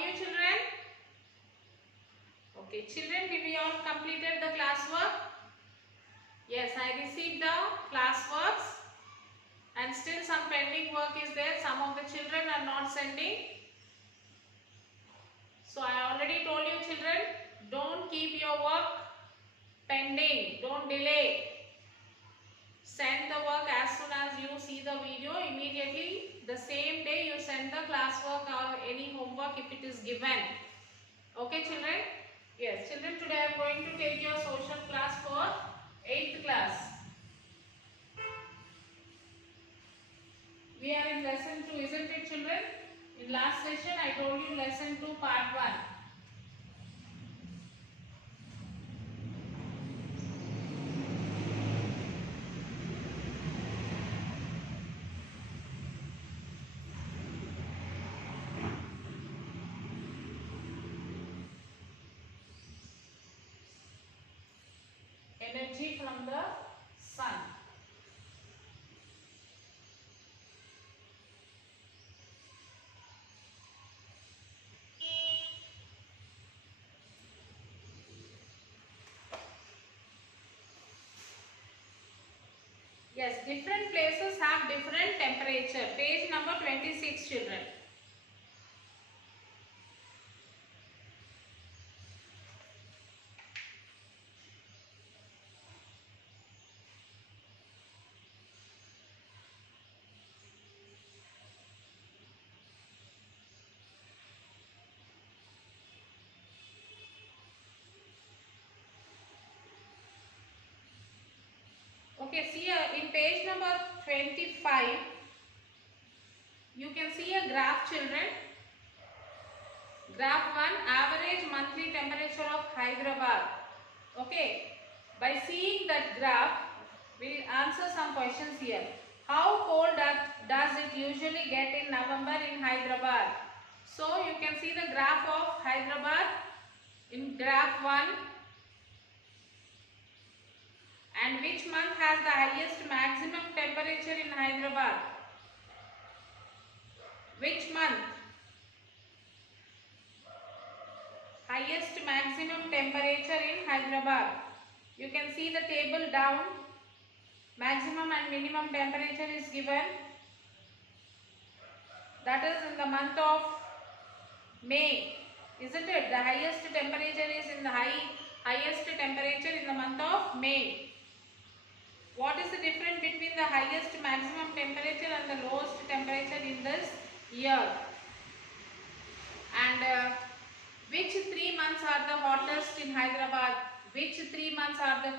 you children? Okay, children, did we all completed the classwork? Yes, I received the classworks and still some pending work is there. Some of the children are not sending. So I already told you children, don't keep your work pending, don't delay. Send the work as soon as you see the video. Immediately the same day you send the classwork or any homework if it is given. Okay children? Yes children, today I am going to take your social class for 8th class. We are in lesson 2, isn't it children? In last session I told you lesson 2 part 1. Energy from the sun. Yes, different places have different temperature. Page number 26 children. Okay, see in page number 25, you can see a graph children. Graph 1, average monthly temperature of Hyderabad. Okay, by seeing that graph, we will answer some questions here. How cold does it usually get in November in Hyderabad? So you can see the graph of Hyderabad in graph 1. And which month has the highest maximum temperature in Hyderabad? Which month? Highest maximum temperature in Hyderabad. You can see the table down. Maximum and minimum temperature is given. That is in the month of May. Isn't it? The highest temperature is in the highest temperature in the month of May. What is the difference between the highest maximum temperature and the lowest temperature in this year? And which 3 months are the hottest in Hyderabad? Which 3 months are the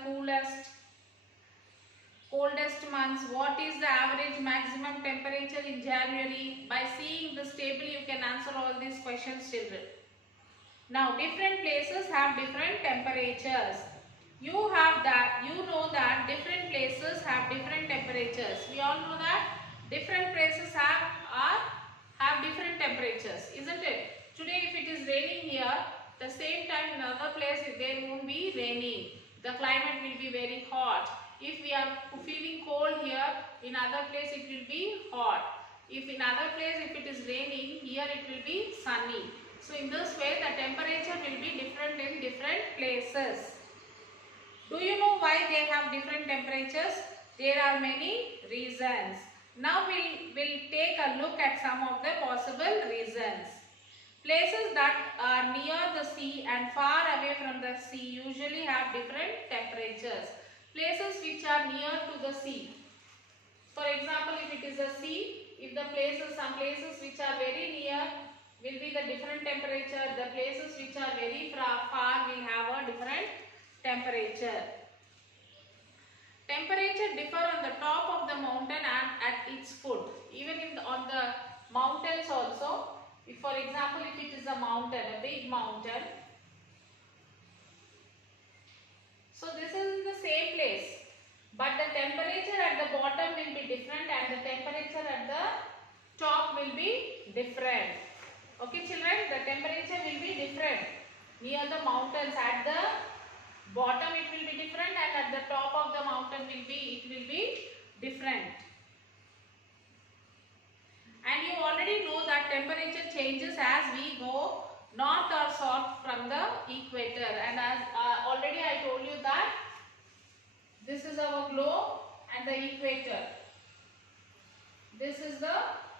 coldest months? What is the average maximum temperature in January? By seeing this table, you can answer all these questions, children. Now, different places have different temperatures. You know that different places have different temperatures. We all know that different places have different temperatures, isn't it? Today if it is raining here, the same time in another place there won't be raining. The climate will be very hot. If we are feeling cold here, in other place it will be hot. If in other place if it is raining, here it will be sunny. So in this way the temperature will be different in different places. Do you know why they have different temperatures? There are many reasons. Now we will take a look at some of the possible reasons. Places that are near the sea and far away from the sea usually have different temperatures. Places which are near to the sea. For example, if it is a sea, if some places which are very near will be the different temperature. The places which are very far will have a different temperature. Temperature differ on the top of the mountain and at its foot. Even on the mountains also. If for example, if it is a mountain, a big mountain. So this is in the same place. But the temperature at the bottom will be different and the temperature at the top will be different. Okay children, the temperature will be different. Near the mountains, at the bottom it will be different and at the top of the mountain it will be different. And you already know that temperature changes as we go north or south from the equator. And as already I told you that this is our globe and the equator. This is the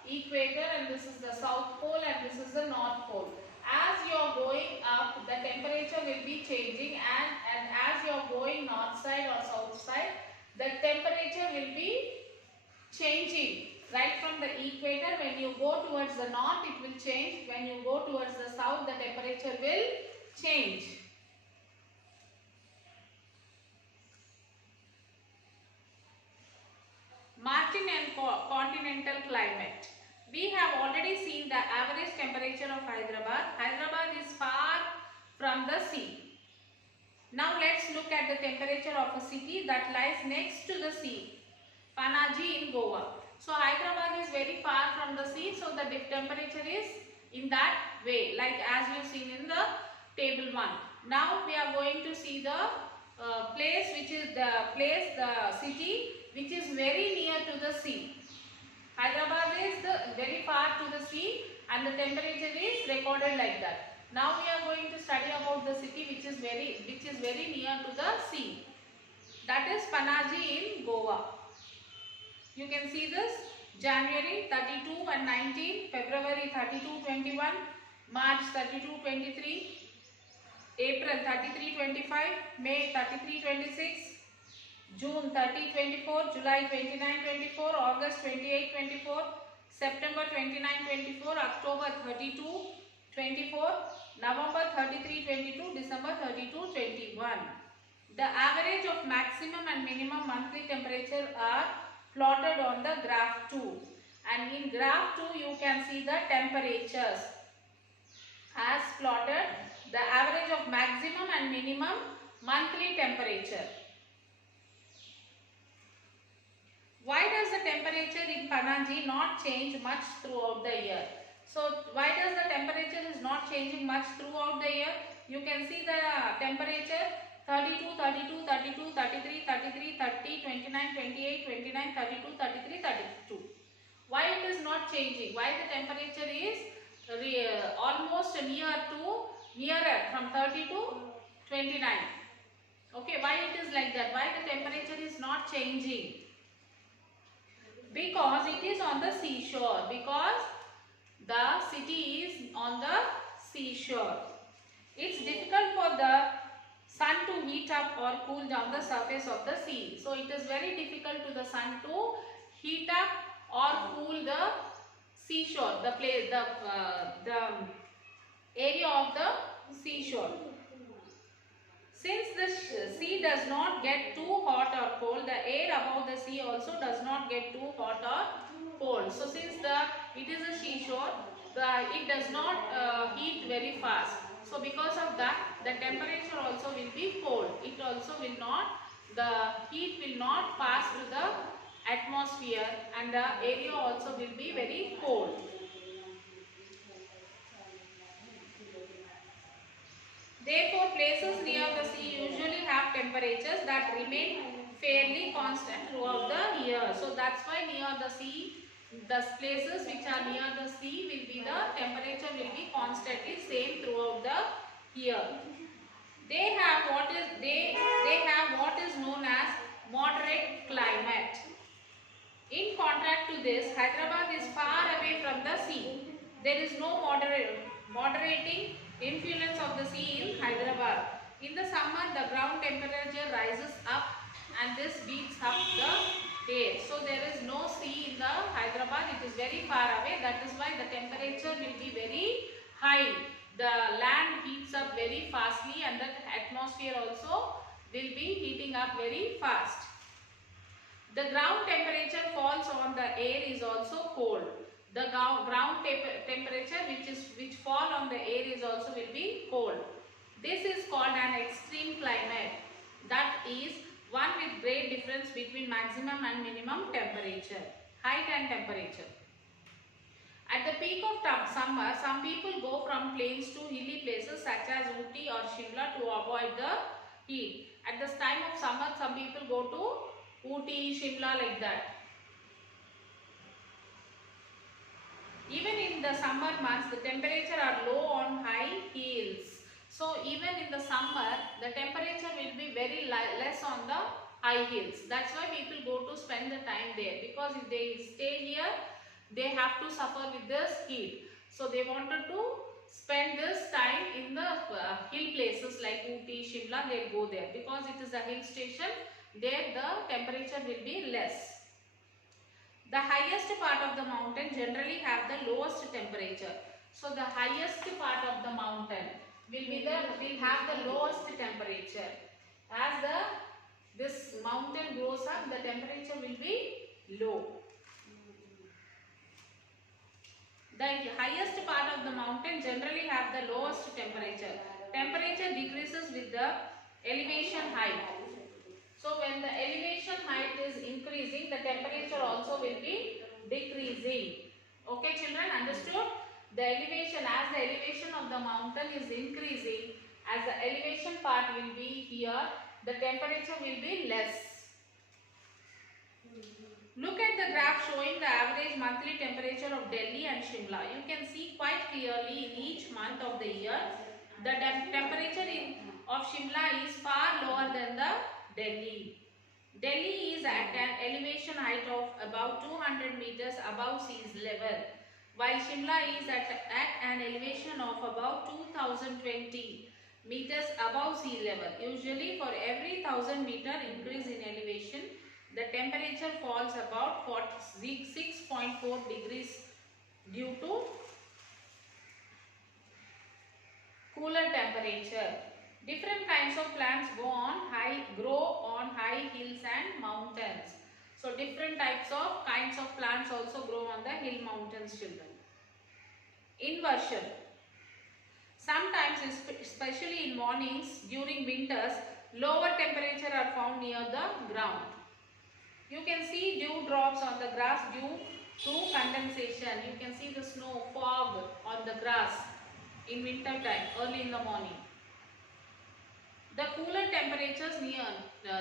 equator and this is the south pole and this is the north pole. As you are going up, the temperature will be changing, and as you are going north side or south side, the temperature will be changing. Right from the equator, when you go towards the north, it will change. When you go towards the south, the temperature will change. Martian and continental climate. We have already seen the average temperature of Hyderabad. Hyderabad is far from the sea. Now let's look at the temperature of a city that lies next to the sea. Panaji in Goa. So Hyderabad is very far from the sea, so the temperature is in that way, like as you seen in the table 1. Now we are going to see the city which is very near to the sea. Hyderabad is very far to the sea and the temperature is recorded like that. Now we are going to study about the city which is very near to the sea. That is Panaji in Goa. You can see this: January 32 and 19, February 32, 21, March 32, 23, April 33, 25, May 33, 26, June 30, 24, July 29, 24, August 28, 24, September 29, 24, October 32, 24, November 33, 22, December 32, 21. The average of maximum and minimum monthly temperature are plotted on the graph 2. And in graph 2 you can see the temperatures as plotted, the average of maximum and minimum monthly temperature. Why does the temperature in Panaji not change much throughout the year? So why does the temperature is not changing much throughout the year? You can see the temperature 32, 32, 32, 33, 33, 30, 29, 28, 29, 32, 33, 32. Why it is not changing? Why the temperature is almost nearer from 30 to 29? Okay, why it is like that? Why the temperature is not changing? Because it is on the seashore. Because the city is on the seashore. It's difficult for the sun to heat up or cool down the surface of the sea. So it is very difficult to the sun to heat up or cool the seashore, the area of the seashore. Since the sea does not get too hot or cold, the air above the sea also does not get too hot or cold. So since it is a seashore, it does not heat very fast. So because of that, the temperature also will be cold. It also will not, the heat will not pass to the atmosphere, and the area also will be very cold. Therefore, places near the sea usually have temperatures that remain fairly constant throughout the year. So that's why near the sea, the places which are near the sea will be the temperature will be constantly same throughout the year. They have what is known as moderate climate. In contrast to this, Hyderabad is far away from the sea. There is no moderating influence of the sea in Hyderabad. In the summer, the ground temperature rises up and this beats up the air. So there is no sea in the Hyderabad. It is very far away. That is why the temperature will be very high. The land heats up very fastly and the atmosphere also will be heating up very fast. The ground temperature falls on the air is also cold. The ground temperature which fall on the air is also will be cold. This is called an extreme climate. That is one with great difference between maximum and minimum temperature, height and temperature. At the peak of summer, some people go from plains to hilly places such as Ooty or Shimla to avoid the heat. At this time of summer, some people go to Ooty, Shimla like that. Even in the summer months, the temperature are low on high hills. So even in the summer, the temperature will be very less on the high hills. That's why people go to spend the time there, because if they stay here, they have to suffer with this heat. So they wanted to spend this time in the hill places like Ooty, Shimla. They'll go there because it is a hill station. There the temperature will be less. The highest part of the mountain generally have the lowest temperature. So the highest part of the mountain will have the lowest temperature. As this mountain goes up, the temperature will be low. The highest part of the mountain generally have the lowest temperature. Temperature decreases with the elevation height. So when the elevation height is increasing, the temperature also will be decreasing. Okay children, understood? The elevation, as the elevation of the mountain is increasing, as the elevation part will be here, the temperature will be less. Look at the graph showing the average monthly temperature of Delhi and Shimla. You can see quite clearly in each month of the year, the temperature of Shimla is far lower than the Delhi. Delhi is at an elevation height of about 200 meters above sea level, while Shimla is at an elevation of about 2020 meters above sea level. Usually for every 1000 meter increase in elevation, the temperature falls about 6.4 degrees due to cooler temperature. Different kinds of plants grow on high hills and mountains. So different kinds of plants also grow on the hill mountains, children. Inversion. Sometimes, especially in mornings during winters, lower temperature are found near the ground. You can see dew drops on the grass due to condensation. You can see the snow, fog on the grass in winter time, early in the morning. The cooler temperatures near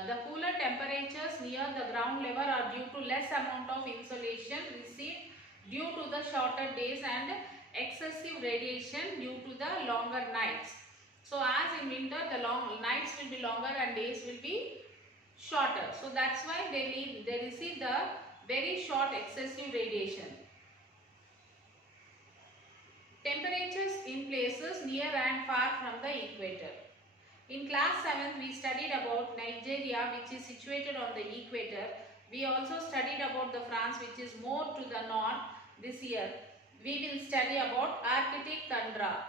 the ground level are due to less amount of insolation received due to the shorter days and excessive radiation due to the longer nights. So as in winter, the nights will be longer and days will be shorter. So that's why they receive the very short excessive radiation. Temperatures in places near and far from the equator. In class 7th, we studied about Nigeria, which is situated on the equator. We also studied about the France, which is more to the north. This year, we will study about Arctic tundra,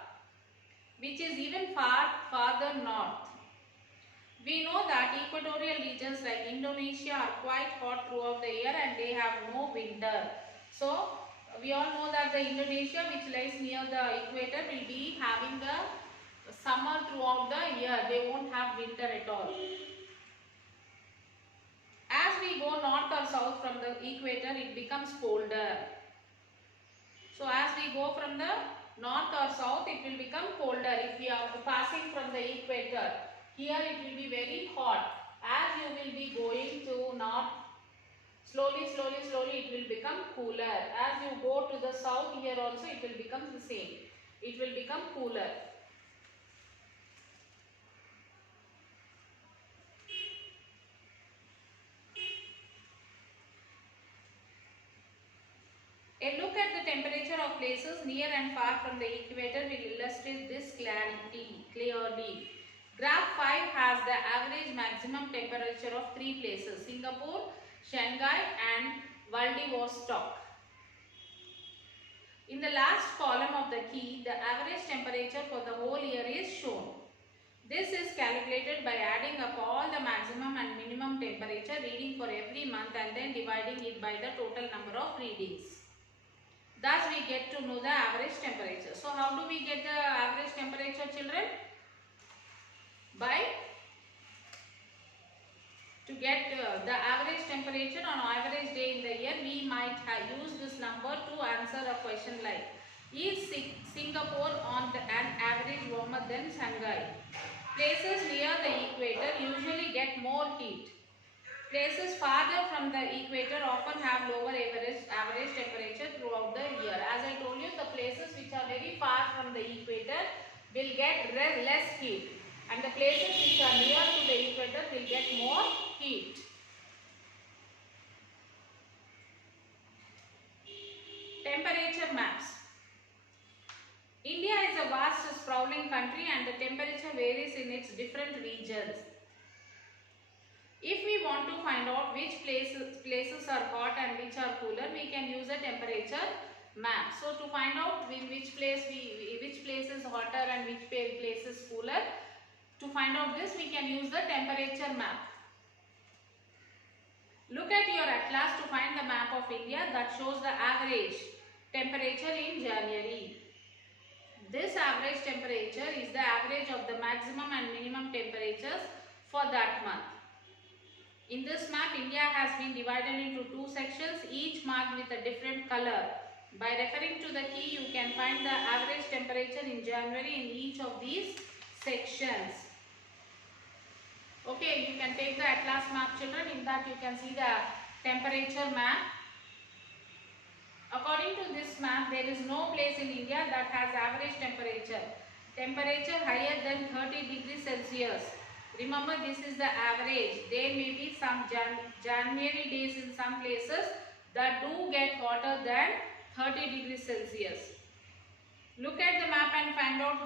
which is even farther north. We know that equatorial regions like Indonesia are quite hot throughout the year and they have no winter. So, we all know that the Indonesia, which lies near the equator, will be having the summer throughout the year. They won't have winter at all. As we go north or south from the equator, it becomes colder. So as we go from the north or south, it will become colder. If we are passing from the equator, here it will be very hot. As you will be going to north, slowly it will become cooler. As you go to the south, here also it will become the same. It will become cooler. A look at the temperature of places near and far from the equator will illustrate this clearly. Graph 5 has the average maximum temperature of 3 places: Singapore, Shanghai and Vladivostok. In the last column of the key, the average temperature for the whole year is shown. This is calculated by adding up all the maximum and minimum temperature reading for every month and then dividing it by the total number of readings. Thus, we get to know the average temperature. So, how do we get the average temperature, children? To get the average temperature on average day in the year, we might use this number to answer a question like, is Singapore on an average warmer than Shanghai? Places near the equator usually get more heat. Places farther from the equator often have lower average temperature throughout the year. As I told you, the places which are very far from the equator will get less heat, and the places which are near to the equator will get more heat. Temperature maps. India is a vast sprawling country and the temperature varies in its different regions. If we want to find out which places are hot and which are cooler, we can use a temperature map. So to find out in which place is hotter and which place is cooler, to find out this we can use the temperature map. Look at your atlas to find the map of India that shows the average temperature in January. This average temperature is the average of the maximum and minimum temperatures for that month. In this map, India has been divided into two sections, each marked with a different color. By referring to the key, you can find the average temperature in January in each of these sections. Okay, you can take the atlas map, children. In that you can see the temperature map. According to this map, there is no place in India that has average temperature. Temperature higher than 30 degrees Celsius. Remember, this is the average. There may be some January days in some places that do get hotter than 30 degrees Celsius. Look at the map and find out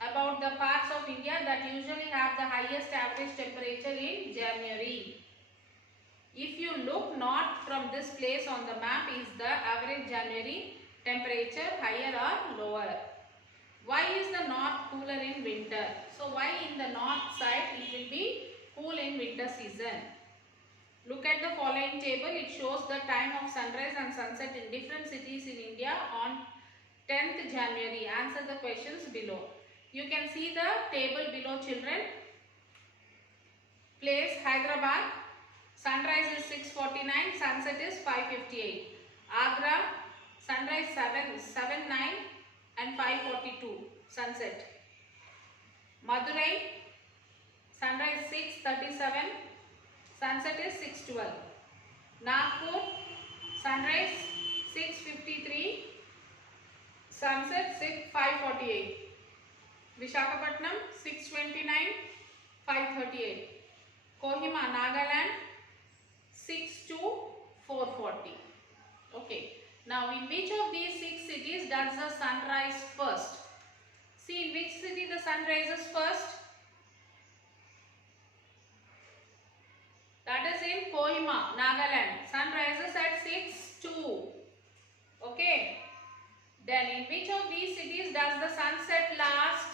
about the parts of India that usually have the highest average temperature in January. If you look north from this place on the map, is the average January temperature higher or lower? Why is the north cooler in winter? So why in the north side it will be cool in winter season? Look at the following table. It shows the time of sunrise and sunset in different cities in India on 10th January. Answer the questions below. You can see the table below, children. Place Hyderabad. Sunrise is 6:49, sunset is 5:58. Agra, sunrise 7:09 and 5:42, sunset. Madurai, sunrise 6:37, sunset is 6:12. Nagpur, sunrise 6:53, sunset 5:48. Visakhapatnam 6:29, 5:38. Kohima, Nagaland 6 to 4:40. Okay. Now, in which of these 6 cities does the sun rise first? See, in which city the sun rises first? That is in Kohima, Nagaland. Sun rises at 6:02. Okay. Then, in which of these cities does the sun set last?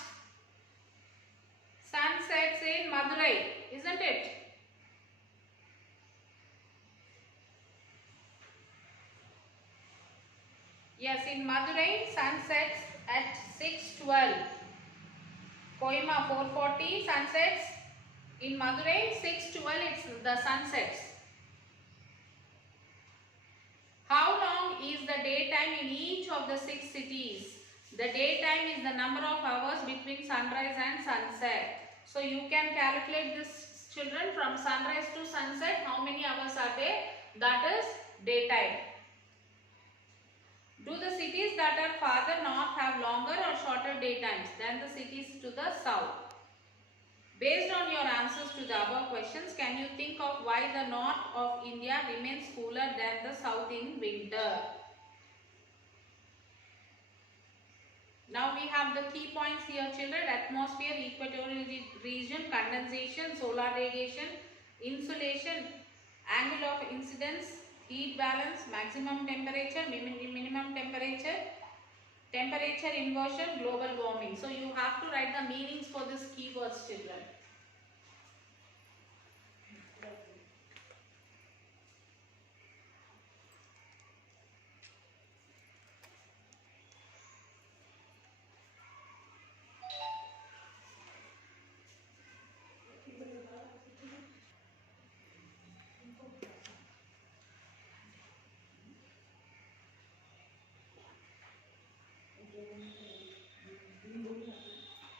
Sun sets in Madurai, isn't it? Yes, in Madurai, sun sets at 6:12. Kohima 4:40, sunsets. In Madurai, 6:12, it's the sunsets. How long is the daytime in each of the 6 cities? The daytime is the number of hours between sunrise and sunset. So you can calculate this, children, from sunrise to sunset. How many hours are there? That is daytime. Do the cities that are farther north have longer or shorter daytimes than the cities to the south? Based on your answers to the above questions, can you think of why the north of India remains cooler than the south in winter? Now we have the key points here, children. Atmosphere, equatorial region, condensation, solar radiation, insolation, angle of incidence, heat balance, maximum temperature, minimum temperature, temperature inversion, global warming. So you have to write the meanings for these keywords, children.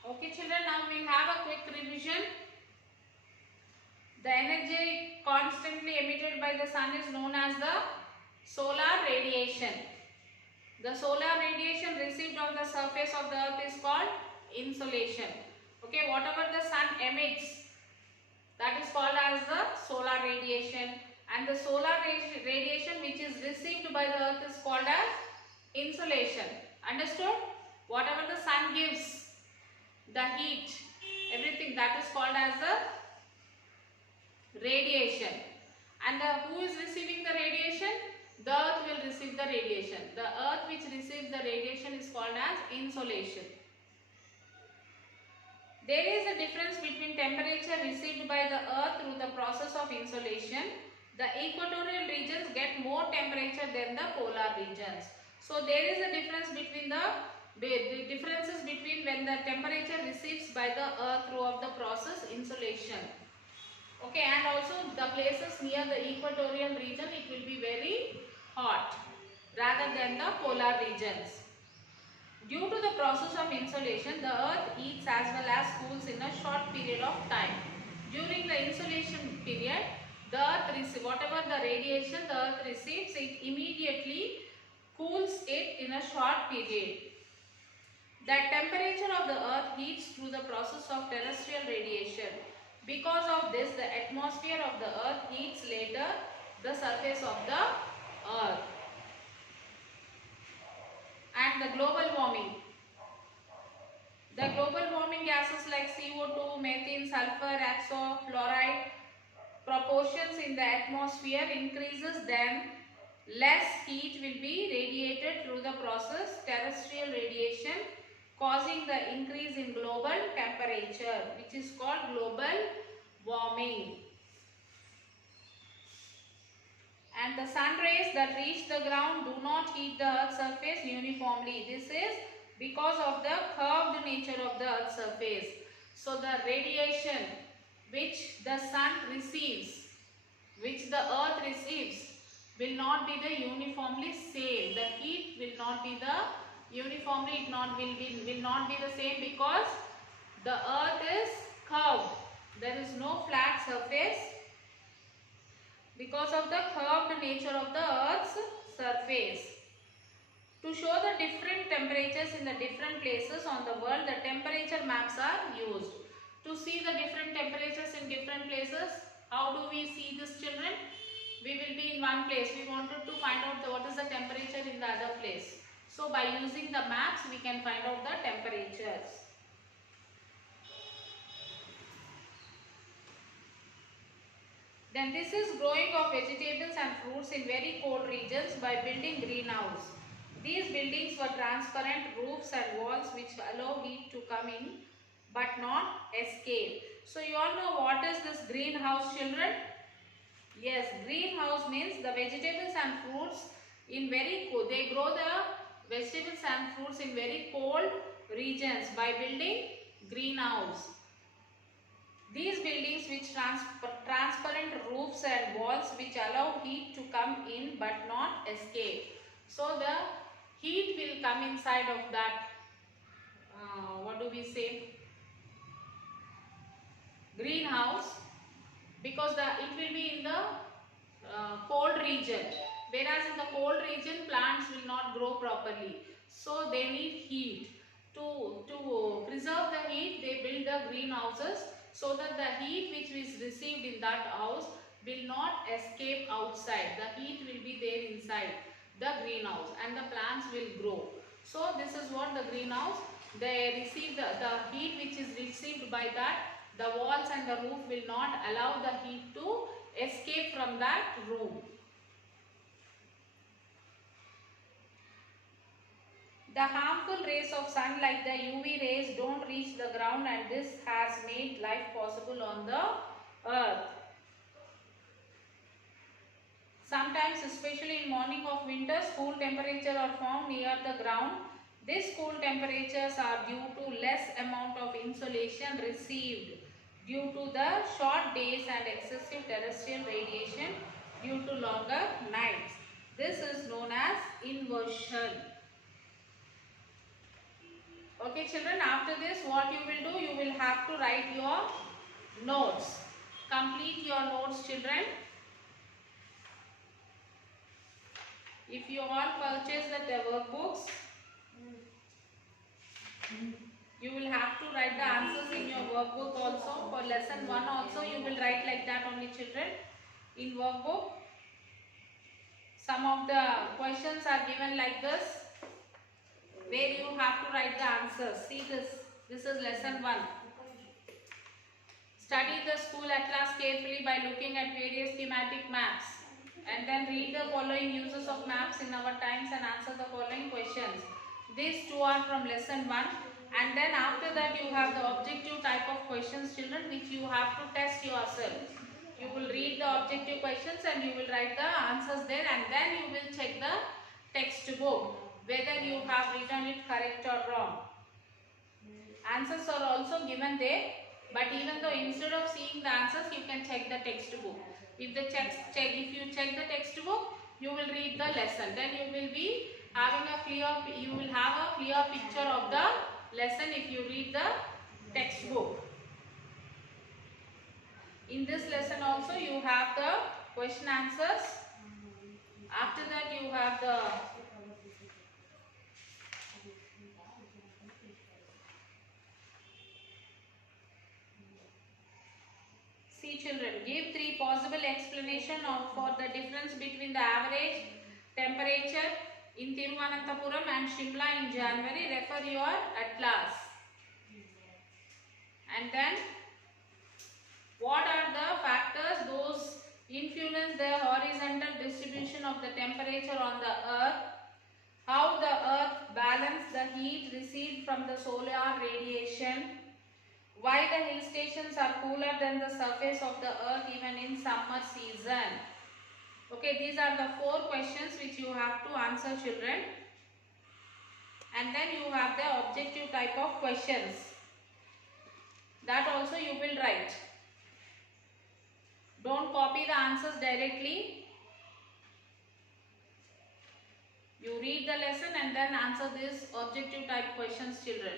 Okay, children, now we have a quick revision. The energy constantly emitted by the sun is known as the solar radiation. The solar radiation received on the surface of the earth is called insolation. Okay, whatever the sun emits, that is called as the solar radiation, and the solar radiation which is received by the earth is called as insolation. Understood? Whatever the sun gives, the heat, everything, that is called as the radiation. And who is receiving the radiation? The earth will receive the radiation. The earth which receives the radiation is called as insolation. There is a difference between temperature received by the earth through the process of insolation. The equatorial regions get more temperature than the polar regions. So there is a difference between the differences between when the temperature receives by the earth throughout the process insolation. Okay, and also the places near the equatorial region, it will be very hot rather than the polar regions. Due to the process of insolation, the earth heats as well as cools in a short period of time. During the insolation period, the earth receives whatever the radiation the earth receives, it immediately cools it in a short period. The temperature of the earth heats through the process of terrestrial radiation. Because of this, the atmosphere of the earth heats later the surface of the earth. And the global warming. The global warming gases like CO2, methane, sulfur, oxo, fluoride proportions in the atmosphere increases, then less heat will be radiated through the process terrestrial radiation, causing the increase in global temperature, which is called global warming. And the sun rays that reach the ground do not heat the earth's surface uniformly. This is because of the curved nature of the earth's surface. So the radiation which the sun receives, which the earth receives, will not be the uniformly same. The heat will not be the uniformly, will not be the same, because the earth is curved. There is no flat surface because of the curved nature of the earth's surface. To show the different temperatures in the different places on the world, the temperature maps are used. To see the different temperatures in different places, how do we see this, children? We will be in one place. We wanted to find out what is the temperature in the other place. So by using the maps, we can find out the temperatures. Then this is growing of vegetables and fruits in very cold regions by building greenhouse. These buildings were transparent roofs and walls which allow heat to come in but not escape. So you all know what is this greenhouse, children? Yes, greenhouse means the vegetables and fruits in very cold. They grow the vegetables and fruits in very cold regions by building greenhouse. These buildings which transparent roofs and walls which allow heat to come in but not escape. So the heat will come inside of that, what do we say, greenhouse, because it will be in the cold region, whereas in the cold region plants will not grow properly. So they need heat. To preserve the heat, they build the greenhouses so that the heat which is received in that house will not escape outside. The heat will be there inside the greenhouse and the plants will grow. So this is what the greenhouse, they receive the heat which is received by that. The walls and the roof will not allow the heat to escape from that room. The harmful rays of sun like the UV rays don't reach the ground, and this has made life possible on the earth. Sometimes, especially in morning of winters, cool temperatures are found near the ground. These cool temperatures are due to less amount of insolation received due to the short days and excessive terrestrial radiation due to longer nights. This is known as inversion. Okay children, after this what you will do, you will have to write your notes. complete your notes, children. If you all purchase the workbooks, you will have to write the answers in your workbook also. For lesson 1 also you will write like that only, children. In workbook, some of the questions are given like this, where you have to write the answers. See this. This is lesson 1. Study the school atlas carefully by looking at various thematic maps, and then read the following uses of maps in our times and answer the following questions. These two are from lesson 1, and then after that you have the objective type of questions, children, which you have to test yourself. You will read the objective questions and you will write the answers there, and then you will check the textbook whether you have written it correct or wrong. Answers are also given there, but even though instead of seeing the answers, you can check the textbook. If you check the textbook, you will read the lesson. Then you will be having a clear picture of the lesson if you read the textbook. In this lesson also you have the question answers. After that you have the see, children, give 3 possible explanation for the difference between the average temperature in Thiruvananthapuram and Shimla in January. Refer your atlas. And then, what are the factors those influence the horizontal distribution of the temperature on the earth? How the earth balances the heat received from the solar radiation? Why the hill stations are cooler than the surface of the earth even in summer season? Okay, these are the 4 questions which you have to answer, children. And then you have the objective type of questions. That also you will write. Don't copy the answers directly. You read the lesson and then answer these objective type questions, children.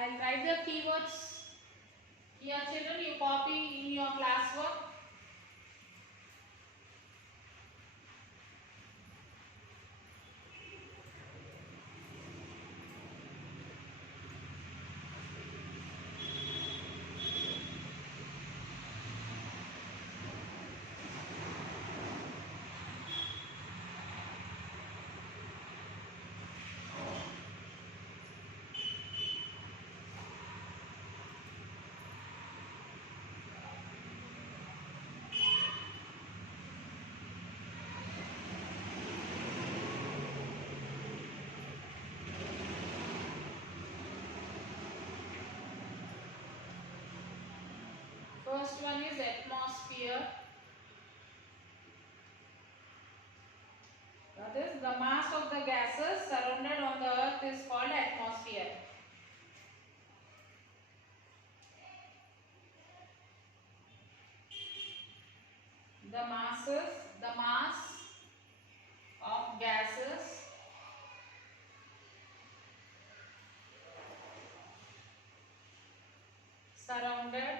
I'll write the keywords here, children. You copy in your classwork. First one is atmosphere. That is, the mass of the gases surrounded on the earth is called atmosphere. The mass of gases surrounded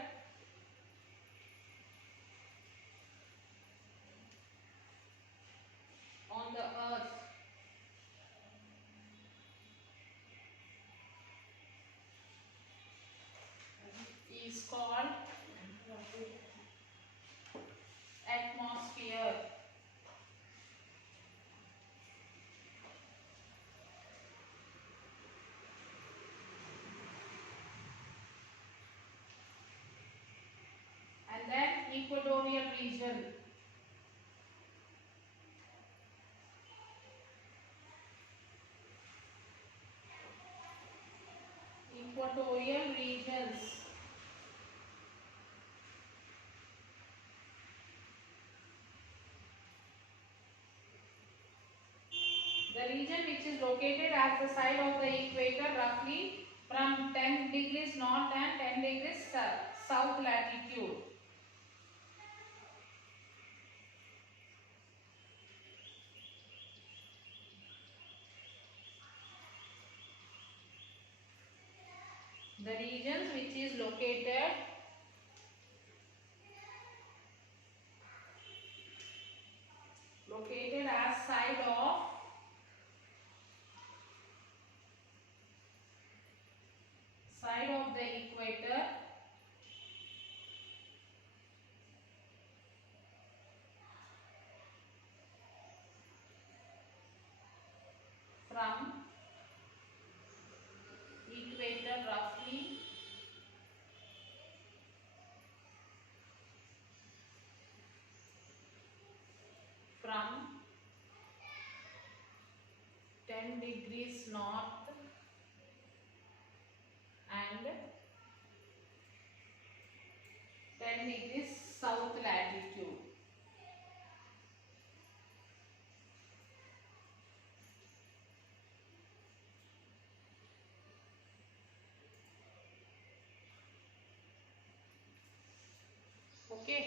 on the earth is called atmosphere. And then equatorial region. equatorial regions. The region which is located at the side of the equator roughly from 10 degrees north and 10 degrees south latitude. The regions which is located as side of the equator from equator roughly from 10 degrees north and 10 degrees south latitude. Okay.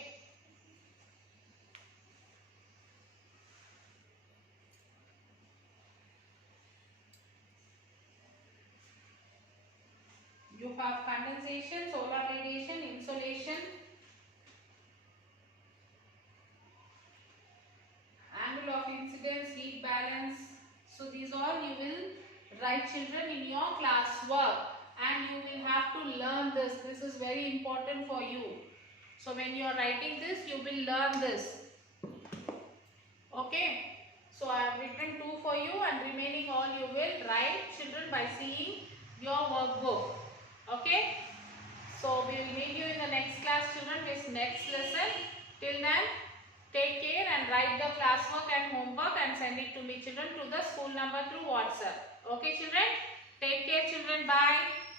You have condensation, solar radiation, insolation, angle of incidence, heat balance. So these all you will write, children, in your class work, and you will have to learn this. This is very important for you. So when you are writing this, you will learn this. Okay. So I have written 2 for you, and remaining all you will write, children, by seeing your workbook. Okay. So we will meet you in the next class, children, with next lesson. Till then, take care and write the classwork and homework and send it to me, children, to the school number through WhatsApp. Okay, children? Take care, children. Bye.